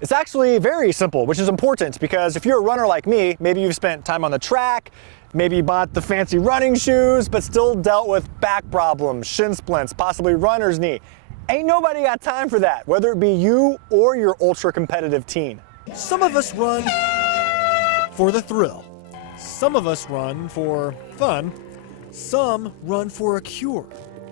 It's actually very simple, which is important because if you're a runner like me, maybe you've spent time on the track, maybe you bought the fancy running shoes, but still dealt with back problems, shin splints, possibly runner's knee. Ain't nobody got time for that, whether it be you or your ultra competitive teen. Some of us run for the thrill. Some of us run for fun. Some run for a cure.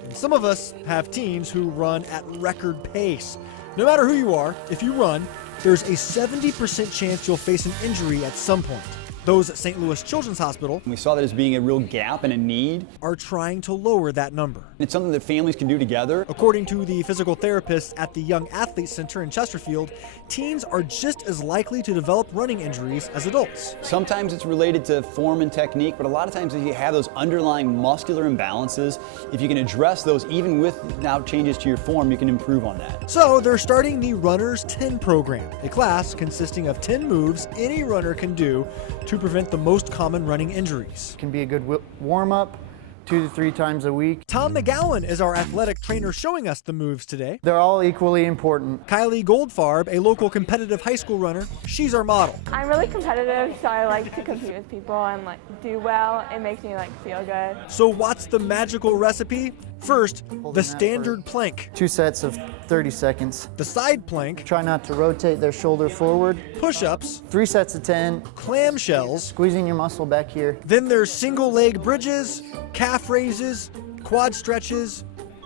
And some of us have teams who run at record pace. No matter who you are, if you run, there's a 70% chance you'll face an injury at some point. Those at St. Louis Children's Hospital, We saw that as being a real gap and a need. are trying to lower that number. It's something that families can do together. According to the physical therapists at the Young Athlete Center in Chesterfield, teens are just as likely to develop running injuries as adults. Sometimes it's related to form and technique, but a lot of times if you have those underlying muscular imbalances, if you can address those even with now changes to your form, you can improve on that. So they're starting the Runner's 10 program, a class consisting of 10 moves any runner can do to prevent the most common running injuries. Can be a good warm-up 2 to 3 times a week. Tom McGowan is our athletic trainer showing us the moves today. They're all equally important. Kylie Goldfarb, a local competitive high school runner, she's our model. I'm really competitive, so I like to compete with people and do well. It makes me feel good. So what's the magical recipe? First, Holding the that standard plank, 2 sets of 30 seconds. the side plank, Try not to rotate their shoulder forward. push-ups, 3 sets of 10. clamshells, Squeezing your muscle back here. then there's single leg bridges, calf raises, quad stretches,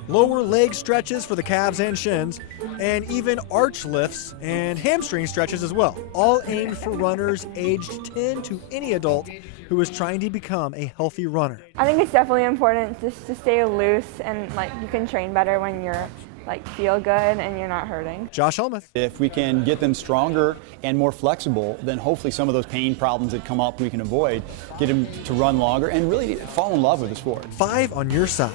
lower leg stretches for the calves and shins, and even arch lifts and hamstring stretches as well, all aimed for runners aged 10 to any adult who is trying to become a healthy runner. I think it's definitely important just to stay loose and you can train better when you're feel good and you're not hurting. Josh Helmuth. If we can get them stronger and more flexible, then hopefully some of those pain problems that come up we can avoid, get them to run longer and really fall in love with the sport. 5 on your side.